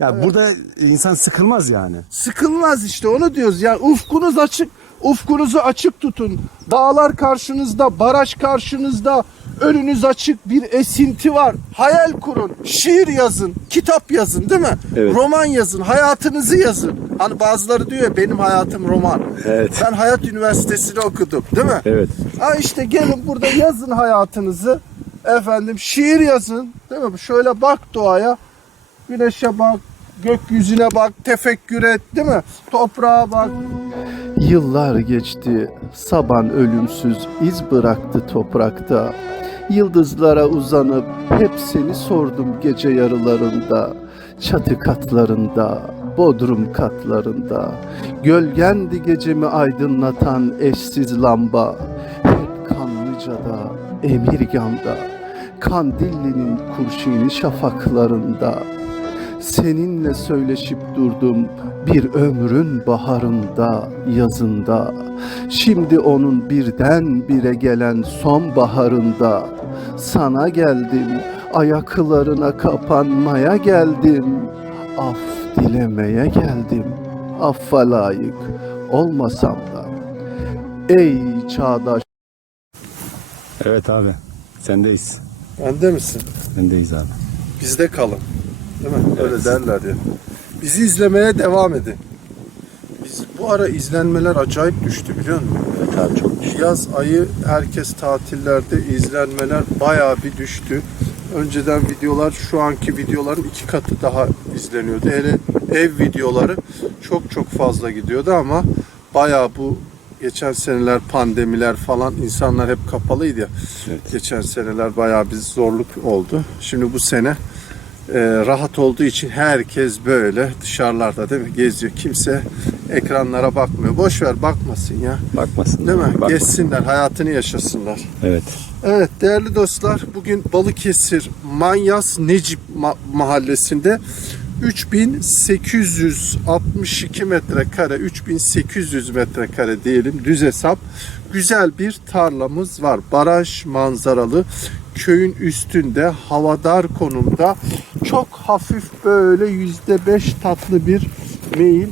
Ya burada insan sıkılmaz yani. Sıkılmaz işte onu diyoruz. Yani ufkunuz açık. Ufkunuzu açık tutun. Dağlar karşınızda, baraj karşınızda. Önünüz açık bir esinti var. Hayal kurun. Şiir yazın. Kitap yazın değil mi? Evet. Roman yazın. Hayatınızı yazın. Hani bazıları diyor ya benim hayatım roman. Evet. Ben Hayat Üniversitesi'ni okudum değil mi? Evet. Ha işte gelin burada yazın hayatınızı. Efendim şiir yazın. Değil mi? Şöyle bak doğaya. Güneşe bak, gökyüzüne bak, tefekkür et değil mi? Toprağa bak. Yıllar geçti, saban ölümsüz iz bıraktı toprakta. Yıldızlara uzanıp hep seni sordum gece yarılarında. Çatı katlarında, bodrum katlarında. Gölgendi gecemi aydınlatan eşsiz lamba. Hep Kanlıca'da, Emirgan'da. Kandilli'nin kurşini şafaklarında. Seninle söyleşip durdum bir ömrün baharında, yazında. Şimdi onun birden bire gelen son baharında. Sana geldim, ayaklarına kapanmaya geldim. Af dilemeye geldim, affa layık olmasam da. Ey çağdaş Evet abi. Sendeyiz. Bende misin? Sendeyiz abi. Bizde kalın. Değil mi? Öyle derler ya. Bizi izlemeye devam edin. Biz, bu ara izlenmeler acayip düştü biliyor musun? Evet abi çok Yaz ayı herkes tatillerde izlenmeler bayağı bir düştü. Önceden videolar şu anki videoların iki katı daha izleniyordu. Hele ev videoları çok çok fazla gidiyordu ama bayağı bu geçen seneler pandemiler falan insanlar hep kapalıydı ya. Evet. Geçen seneler bayağı bir zorluk oldu. Şimdi bu sene e, rahat olduğu için herkes böyle dışarılarda değil mi geziyor. Kimse ekranlara bakmıyor. Boş ver bakmasın ya. Bakmasın. Değil mi? Bakmasın. Geçsinler, hayatını yaşasınlar. Evet. Evet değerli dostlar bugün Balıkesir Manyas Necip Ma- mahallesinde 3862 metrekare 3800 metrekare diyelim düz hesap güzel bir tarlamız var. Baraj manzaralı köyün üstünde havadar konumda çok hafif böyle yüzde beş tatlı bir meyil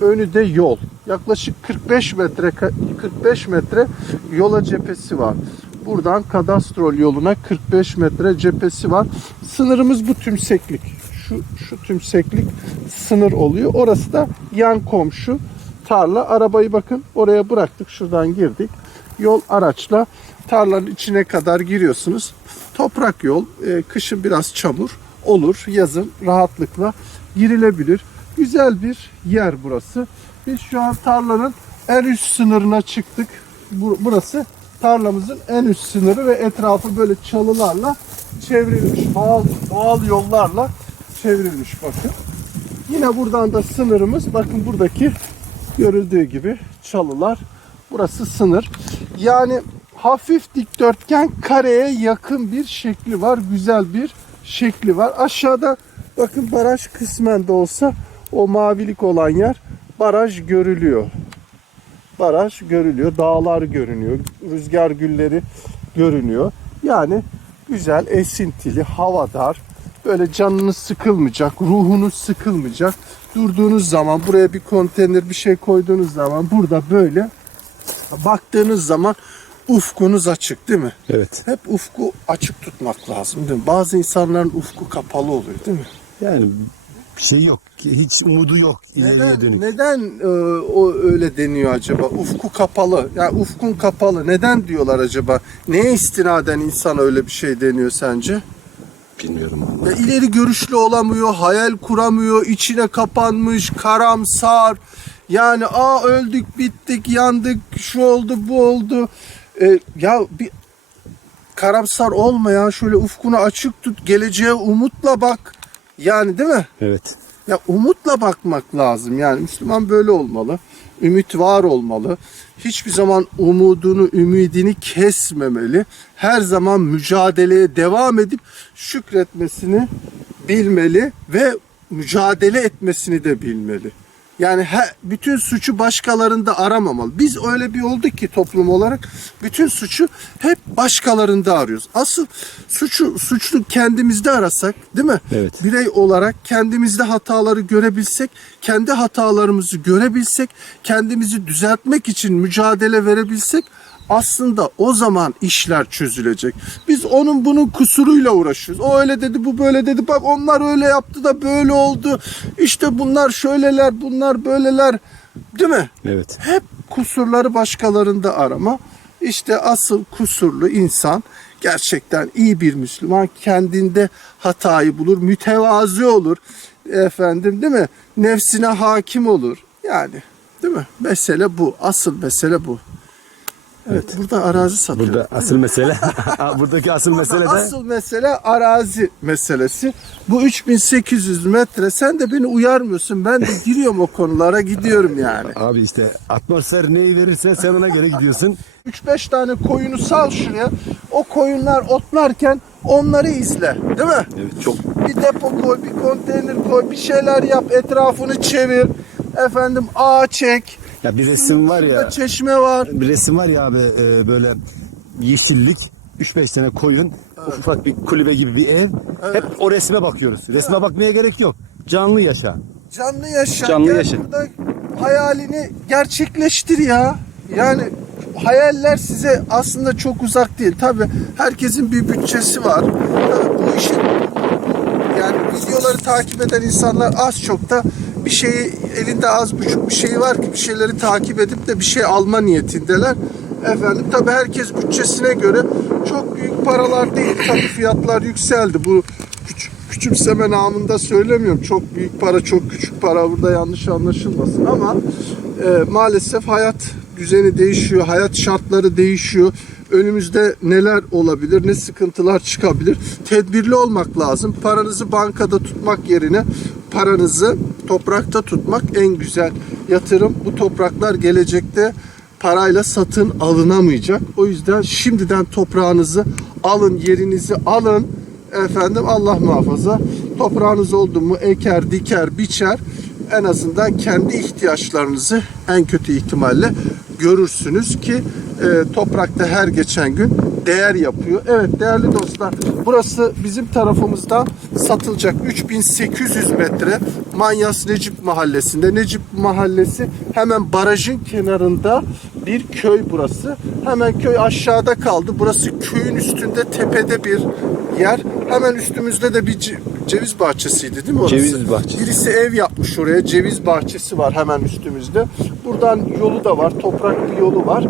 önü de yol. Yaklaşık 45 metre 45 metre yola cephesi var. Buradan kadastrol yoluna 45 metre cephesi var. Sınırımız bu tümseklik. Şu şu tümseklik sınır oluyor. Orası da yan komşu tarla. Arabayı bakın oraya bıraktık. Şuradan girdik. Yol araçla tarlanın içine kadar giriyorsunuz. Toprak yol. e, kışın biraz çamur olur. Yazın rahatlıkla girilebilir. Güzel bir yer burası. Biz şu an tarlanın en üst sınırına çıktık. Bu- Burası tarlamızın en üst sınırı ve etrafı böyle çalılarla çevrilmiş. Doğal, doğal yollarla çevrilmiş bakın. Yine buradan da sınırımız bakın buradaki görüldüğü gibi çalılar. Burası sınır. Yani hafif dikdörtgen kareye yakın bir şekli var. Güzel bir şekli var. Aşağıda bakın baraj kısmen de olsa o mavilik olan yer baraj görülüyor. Baraj görülüyor. Dağlar görünüyor. Rüzgar gülleri görünüyor. Yani güzel, esintili, havadar. Böyle canınız sıkılmayacak, ruhunuz sıkılmayacak. Durduğunuz zaman buraya bir konteyner bir şey koyduğunuz zaman burada böyle baktığınız zaman ufkunuz açık değil mi? Evet. Hep ufku açık tutmak lazım değil mi? Bazı insanların ufku kapalı oluyor değil mi? Yani bir şey yok. Hiç umudu yok ileriye Neden, dönük. neden e, o öyle deniyor acaba? Ufku kapalı. Yani ufkun kapalı. Neden diyorlar acaba? Neye istinaden insan öyle bir şey deniyor sence? Bilmiyorum Ya vallahi. ileri görüşlü olamıyor, hayal kuramıyor, içine kapanmış, karamsar. Yani aa öldük, bittik, yandık, şu oldu, bu oldu. E, ya bir karamsar olma ya. Şöyle ufkunu açık tut, geleceğe umutla bak. Yani değil mi? Evet. Ya umutla bakmak lazım. Yani Müslüman böyle olmalı. Ümit var olmalı. Hiçbir zaman umudunu, ümidini kesmemeli. Her zaman mücadeleye devam edip şükretmesini bilmeli ve mücadele etmesini de bilmeli. Yani he, bütün suçu başkalarında aramamalı. Biz öyle bir olduk ki toplum olarak bütün suçu hep başkalarında arıyoruz. Asıl suçu suçlu kendimizde arasak, değil mi? Evet. Birey olarak kendimizde hataları görebilsek, kendi hatalarımızı görebilsek, kendimizi düzeltmek için mücadele verebilsek aslında o zaman işler çözülecek. Biz onun bunun kusuruyla uğraşıyoruz. O öyle dedi, bu böyle dedi. Bak onlar öyle yaptı da böyle oldu. İşte bunlar şöyleler, bunlar böyleler. Değil mi? Evet. Hep kusurları başkalarında arama. İşte asıl kusurlu insan gerçekten iyi bir Müslüman kendinde hatayı bulur, mütevazi olur. Efendim değil mi? Nefsine hakim olur. Yani değil mi? Mesele bu. Asıl mesele bu. Evet, burada arazi satıyor. Burada asıl mesele, buradaki asıl mesele de Asıl mesele arazi meselesi. Bu 3800 metre sen de beni uyarmıyorsun. Ben de giriyorum o konulara gidiyorum yani. abi işte atmosfer neyi verirse sen ona göre gidiyorsun. 3-5 tane koyunu sal şuraya. O koyunlar otlarken onları izle. Değil mi? Evet çok Bir depo koy, bir konteyner koy, bir şeyler yap, etrafını çevir. Efendim ağ çek. Ya bir resim var ya. çeşme var. Bir resim var ya abi e, böyle yeşillik 3-5 tane koyun ufak bir kulübe gibi bir ev. Hep o resme bakıyoruz. Resme bakmaya gerek yok. Canlı yaşa. Canlı yaşa. Canlı Gel yaşa. Burada hayalini gerçekleştir ya. Yani hayaller size aslında çok uzak değil. Tabi herkesin bir bütçesi var. Tabii bu işin yani videoları takip eden insanlar az çok da bir şeyi elinde az buçuk bir şey var ki bir şeyleri takip edip de bir şey alma niyetindeler. Efendim tabi herkes bütçesine göre çok büyük paralar değil. Tabi fiyatlar yükseldi. Bu küçük, küçümseme namında söylemiyorum. Çok büyük para, çok küçük para burada yanlış anlaşılmasın ama e, maalesef hayat düzeni değişiyor, hayat şartları değişiyor. Önümüzde neler olabilir, ne sıkıntılar çıkabilir. Tedbirli olmak lazım. Paranızı bankada tutmak yerine paranızı toprakta tutmak en güzel yatırım. Bu topraklar gelecekte parayla satın alınamayacak. O yüzden şimdiden toprağınızı alın, yerinizi alın. Efendim Allah muhafaza toprağınız oldu mu eker, diker, biçer en azından kendi ihtiyaçlarınızı en kötü ihtimalle görürsünüz ki e, toprakta her geçen gün değer yapıyor. Evet değerli dostlar burası bizim tarafımızdan satılacak 3800 metre Manyas Necip Mahallesi'nde. Necip Mahallesi hemen barajın kenarında bir köy burası. Hemen köy aşağıda kaldı. Burası köyün üstünde tepede bir yer. Hemen üstümüzde de bir ceviz bahçesiydi değil mi orası? Ceviz bahçesi. Birisi ev yapmış oraya. Ceviz bahçesi var hemen üstümüzde. Buradan yolu da var. Toprak bir yolu var.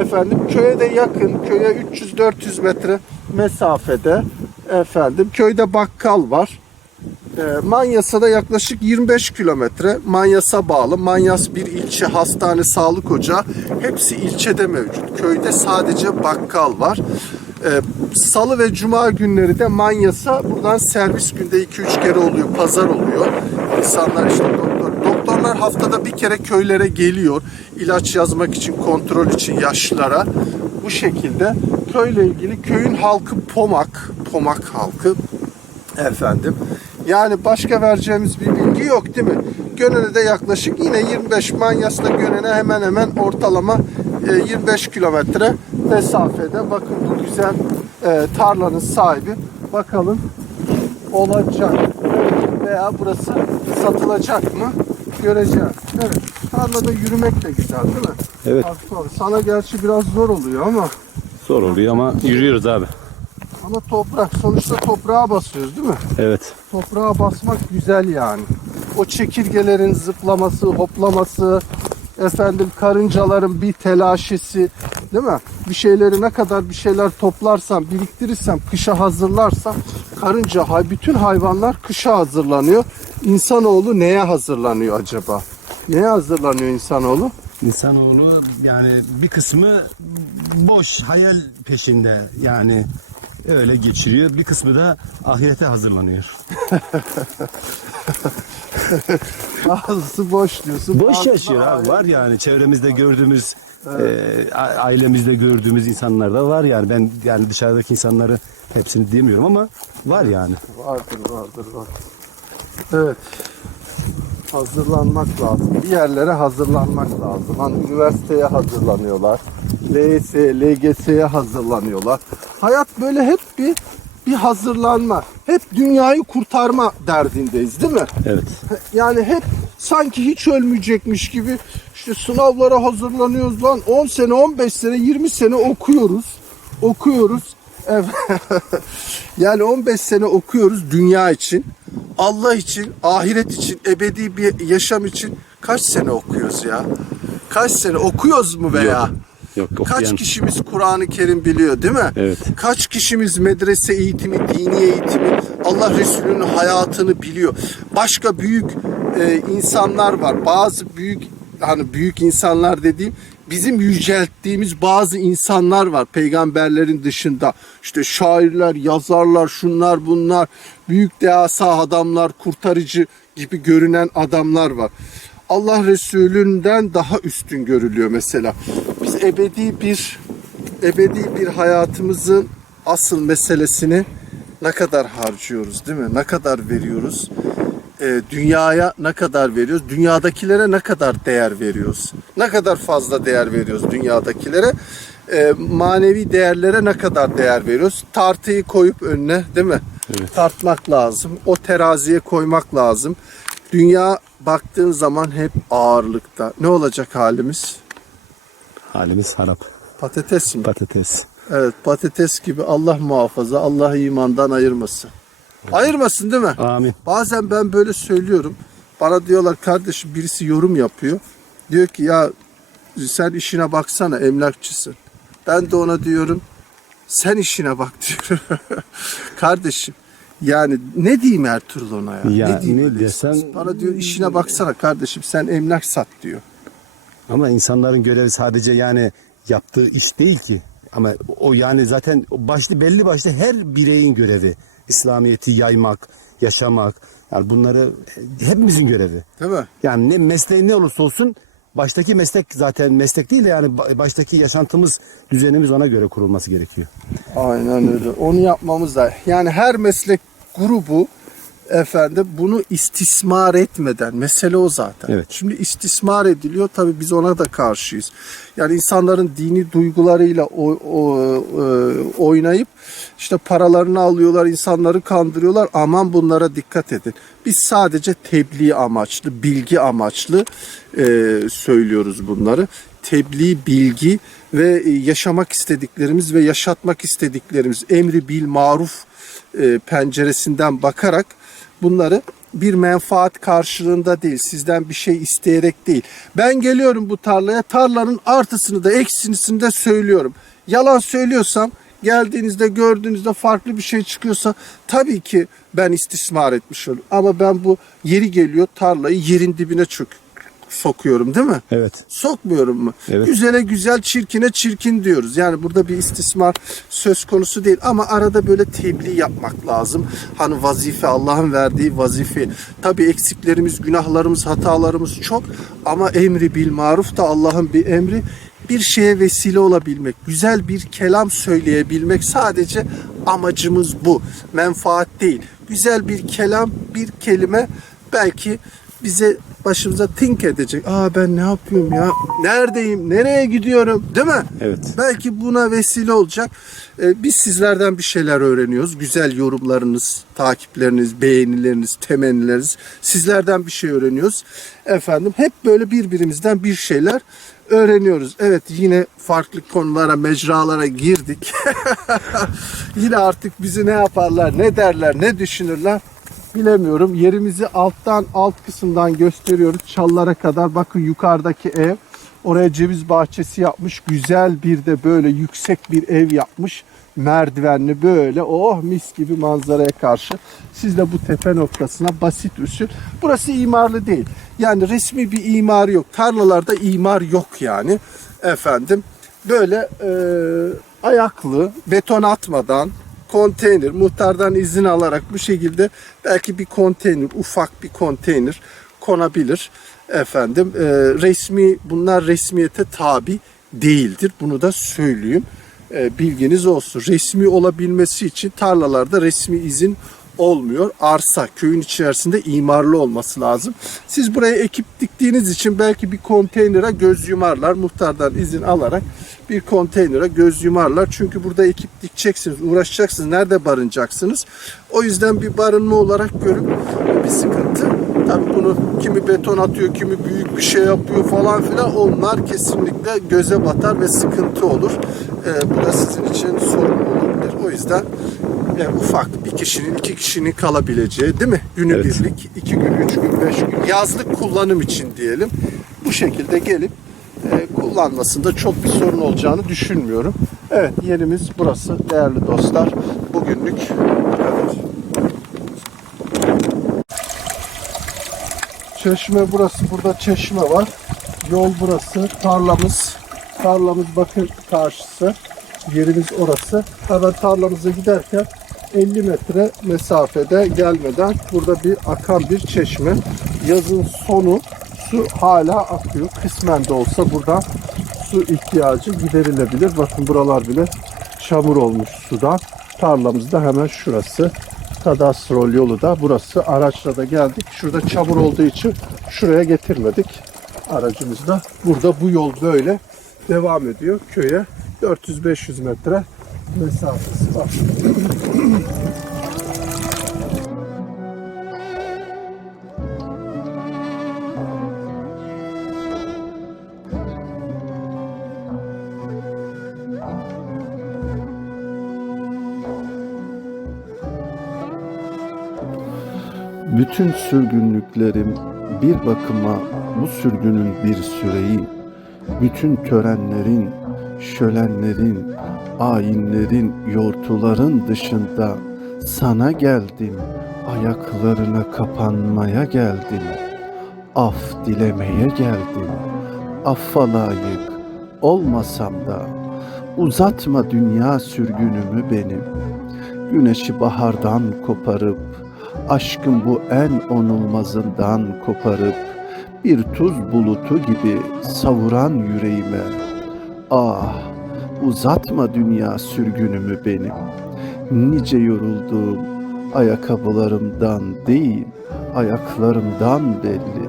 Efendim köye de yakın. Köye 300-400 metre mesafede. Efendim köyde bakkal var. E, Manyas'a da yaklaşık 25 kilometre. Manyas'a bağlı. Manyas bir ilçe, hastane, sağlık ocağı. Hepsi ilçede mevcut. Köyde sadece bakkal var. E, Salı ve Cuma günleri de Manyas'a buradan servis günde 2-3 kere oluyor. Pazar oluyor. İnsanlar işte doktor. Doktorlar haftada bir kere köylere geliyor. İlaç yazmak için, kontrol için yaşlılara. Bu şekilde köyle ilgili köyün halkı Pomak, Pomak halkı Efendim. Yani başka vereceğimiz bir bilgi yok değil mi? Gönen'e de yaklaşık yine 25 Manyas'la Gönen'e hemen hemen ortalama e, 25 kilometre mesafede. Bakın bu güzel e, tarlanın sahibi. Bakalım olacak veya burası satılacak mı göreceğiz. Evet. Tarlada yürümek de güzel değil mi? Evet. Hafif. Sana gerçi biraz zor oluyor ama Zor oluyor ama yürüyoruz abi. ama toprak sonuçta toprağa basıyoruz değil mi? Evet. Toprağa basmak güzel yani. O çekirgelerin zıplaması, hoplaması, efendim karıncaların bir telaşesi, değil mi? Bir şeyleri ne kadar bir şeyler toplarsam, biriktirirsem, kışa hazırlarsam, karınca, hay- bütün hayvanlar kışa hazırlanıyor. İnsanoğlu neye hazırlanıyor acaba? Neye hazırlanıyor insanoğlu? İnsanoğlu yani bir kısmı boş hayal peşinde yani öyle geçiriyor. Bir kısmı da ahirete hazırlanıyor. Bazısı boş diyorsun. Boş bazısı yaşıyor abi. Var yani çevremizde gördüğümüz e, a- ailemizde gördüğümüz insanlar da var yani. Ben yani dışarıdaki insanları hepsini demiyorum ama var yani. Vardır, vardır, vardır. Evet. hazırlanmak lazım. Bir yerlere hazırlanmak lazım. Hani üniversiteye hazırlanıyorlar. LYS, LGS'ye hazırlanıyorlar. Hayat böyle hep bir bir hazırlanma. Hep dünyayı kurtarma derdindeyiz değil mi? Evet. Yani hep sanki hiç ölmeyecekmiş gibi işte sınavlara hazırlanıyoruz lan 10 sene 15 sene 20 sene okuyoruz okuyoruz Evet. yani 15 sene okuyoruz dünya için Allah için ahiret için ebedi bir yaşam için kaç sene okuyoruz ya kaç sene okuyoruz mu veya Yok Kaç okuyan. kişimiz Kur'an-ı Kerim biliyor değil mi? Evet. Kaç kişimiz medrese eğitimi, dini eğitimi, Allah Resulü'nün hayatını biliyor. Başka büyük e, insanlar var. Bazı büyük hani büyük insanlar dediğim bizim yücelttiğimiz bazı insanlar var peygamberlerin dışında. İşte şairler, yazarlar, şunlar bunlar, büyük devasa adamlar, kurtarıcı gibi görünen adamlar var. Allah Resulü'nden daha üstün görülüyor mesela. Biz ebedi bir ebedi bir hayatımızın asıl meselesini ne kadar harcıyoruz değil mi? Ne kadar veriyoruz? Ee, dünyaya ne kadar veriyoruz? Dünyadakilere ne kadar değer veriyoruz? Ne kadar fazla değer veriyoruz dünyadakilere? Ee, manevi değerlere ne kadar değer veriyoruz? Tartıyı koyup önüne değil mi? Tartmak lazım. O teraziye koymak lazım. Dünya baktığın zaman hep ağırlıkta. Ne olacak halimiz? Halimiz harap. Patates mi? Patates. Evet patates gibi Allah muhafaza Allah imandan ayırmasın. Ayırmasın değil mi? Amin. Bazen ben böyle söylüyorum. Bana diyorlar kardeşim birisi yorum yapıyor. Diyor ki ya sen işine baksana emlakçısın. Ben de ona diyorum sen işine bak diyorum. kardeşim yani ne diyeyim Ertuğrul ona ya? Ya ne diyeyim ne öyle? desem- Bana diyor işine baksana kardeşim sen emlak sat diyor. Ama insanların görevi sadece yani yaptığı iş değil ki. Ama o yani zaten başlı belli başlı her bireyin görevi. İslamiyeti yaymak, yaşamak. Yani bunları hepimizin görevi. Değil mi? Yani ne mesleğin ne olursa olsun baştaki meslek zaten meslek değil de yani ba- baştaki yaşantımız, düzenimiz ona göre kurulması gerekiyor. Aynen öyle. Onu yapmamız da. Yani her meslek grubu efendim bunu istismar etmeden mesele o zaten. Evet. Şimdi istismar ediliyor tabii biz ona da karşıyız. Yani insanların dini duygularıyla o, o, e, oynayıp işte paralarını alıyorlar, insanları kandırıyorlar. Aman bunlara dikkat edin. Biz sadece tebliğ amaçlı, bilgi amaçlı e, söylüyoruz bunları. Tebliğ, bilgi ve e, yaşamak istediklerimiz ve yaşatmak istediklerimiz emri bil maruf e, penceresinden bakarak bunları bir menfaat karşılığında değil, sizden bir şey isteyerek değil. Ben geliyorum bu tarlaya, tarlanın artısını da eksisini de söylüyorum. Yalan söylüyorsam, geldiğinizde gördüğünüzde farklı bir şey çıkıyorsa tabii ki ben istismar etmiş olurum. Ama ben bu yeri geliyor tarlayı yerin dibine çök sokuyorum değil mi? Evet. Sokmuyorum mu? Evet. Güzele güzel, çirkine çirkin diyoruz. Yani burada bir istismar söz konusu değil ama arada böyle tebliğ yapmak lazım. Hani vazife Allah'ın verdiği vazife. Tabii eksiklerimiz, günahlarımız, hatalarımız çok ama emri bil maruf da Allah'ın bir emri. Bir şeye vesile olabilmek, güzel bir kelam söyleyebilmek sadece amacımız bu. Menfaat değil. Güzel bir kelam, bir kelime belki bize başımıza think edecek. Aa ben ne yapıyorum ya? Neredeyim? Nereye gidiyorum? Değil mi? Evet. Belki buna vesile olacak. Ee, biz sizlerden bir şeyler öğreniyoruz. Güzel yorumlarınız, takipleriniz, beğenileriniz, temennileriniz. Sizlerden bir şey öğreniyoruz. Efendim hep böyle birbirimizden bir şeyler öğreniyoruz. Evet yine farklı konulara, mecralara girdik. yine artık bizi ne yaparlar, ne derler, ne düşünürler bilemiyorum. Yerimizi alttan alt kısımdan gösteriyoruz. Çallara kadar bakın yukarıdaki ev. Oraya ceviz bahçesi yapmış. Güzel bir de böyle yüksek bir ev yapmış. Merdivenli böyle oh mis gibi manzaraya karşı. Siz de bu tepe noktasına basit usul. Burası imarlı değil. Yani resmi bir imar yok. Tarlalarda imar yok yani. Efendim böyle e, ayaklı beton atmadan konteyner. Muhtardan izin alarak bu şekilde belki bir konteyner ufak bir konteyner konabilir. Efendim e, resmi bunlar resmiyete tabi değildir. Bunu da söyleyeyim. E, bilginiz olsun. Resmi olabilmesi için tarlalarda resmi izin olmuyor. Arsa köyün içerisinde imarlı olması lazım. Siz buraya ekip diktiğiniz için belki bir konteynere göz yumarlar. Muhtardan izin alarak bir konteynere göz yumarlar. Çünkü burada ekip dikeceksiniz, uğraşacaksınız. Nerede barınacaksınız? O yüzden bir barınma olarak görüp bir sıkıntı. Tabii bunu kimi beton atıyor, kimi büyük bir şey yapıyor falan filan. Onlar kesinlikle göze batar ve sıkıntı olur. Ee, bu da sizin için sorun. O yüzden e, ufak bir kişinin, iki kişinin kalabileceği değil mi? Günübirlik, iki gün, üç gün, beş gün yazlık kullanım için diyelim. Bu şekilde gelip e, kullanmasında çok bir sorun olacağını düşünmüyorum. Evet yerimiz burası değerli dostlar. Bugünlük bu kadar. Çeşme burası. Burada çeşme var. Yol burası. Tarlamız. Tarlamız bakın karşısı. Yerimiz orası. Hemen tarlamıza giderken 50 metre mesafede gelmeden burada bir akan bir çeşme. Yazın sonu su hala akıyor. Kısmen de olsa burada su ihtiyacı giderilebilir. Bakın buralar bile çamur olmuş sudan. Tarlamız da hemen şurası. Kadastrol yolu da burası. Araçla da geldik. Şurada çamur olduğu için şuraya getirmedik. Aracımız da burada bu yol böyle devam ediyor köye. 400-500 metre mesafesi var. Bütün sürgünlüklerim bir bakıma bu sürgünün bir süreyi, bütün törenlerin, şölenlerin, ayinlerin, yortuların dışında sana geldim, ayaklarına kapanmaya geldim, af dilemeye geldim, affa layık olmasam da uzatma dünya sürgünümü benim, güneşi bahardan koparıp, aşkın bu en onulmazından koparıp bir tuz bulutu gibi savuran yüreğime. Ah, uzatma dünya sürgünümü benim. Nice yoruldum ayakkabılarımdan değil, ayaklarımdan belli.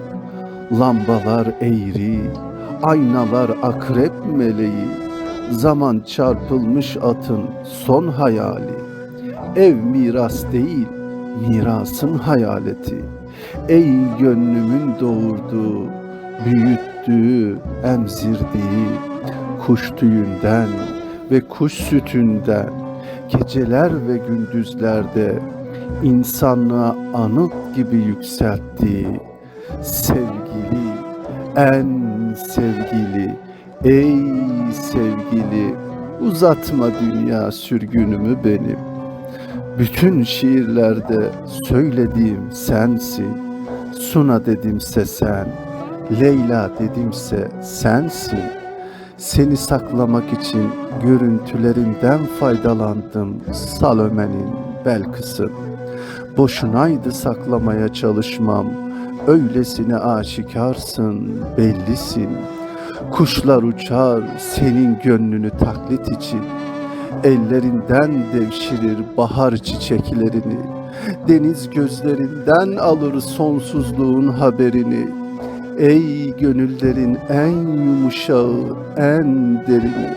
Lambalar eğri, aynalar akrep meleği, zaman çarpılmış atın son hayali. Ev miras değil, mirasın hayaleti. Ey gönlümün doğurduğu, büyüttüğü, emzirdiği, kuş tüyünden ve kuş sütünden, geceler ve gündüzlerde insanlığa anıt gibi yükselttiği, sevgili, en sevgili, ey sevgili, uzatma dünya sürgünümü benim. Bütün şiirlerde söylediğim sensin. Suna dedimse sen, Leyla dedimse sensin. Seni saklamak için görüntülerinden faydalandım Salome'nin Belkıs'ın. Boşunaydı saklamaya çalışmam, öylesine aşikarsın, bellisin. Kuşlar uçar senin gönlünü taklit için. Ellerinden devşirir bahar çiçeklerini. Deniz gözlerinden alır sonsuzluğun haberini. Ey gönüllerin en yumuşağı, en derini.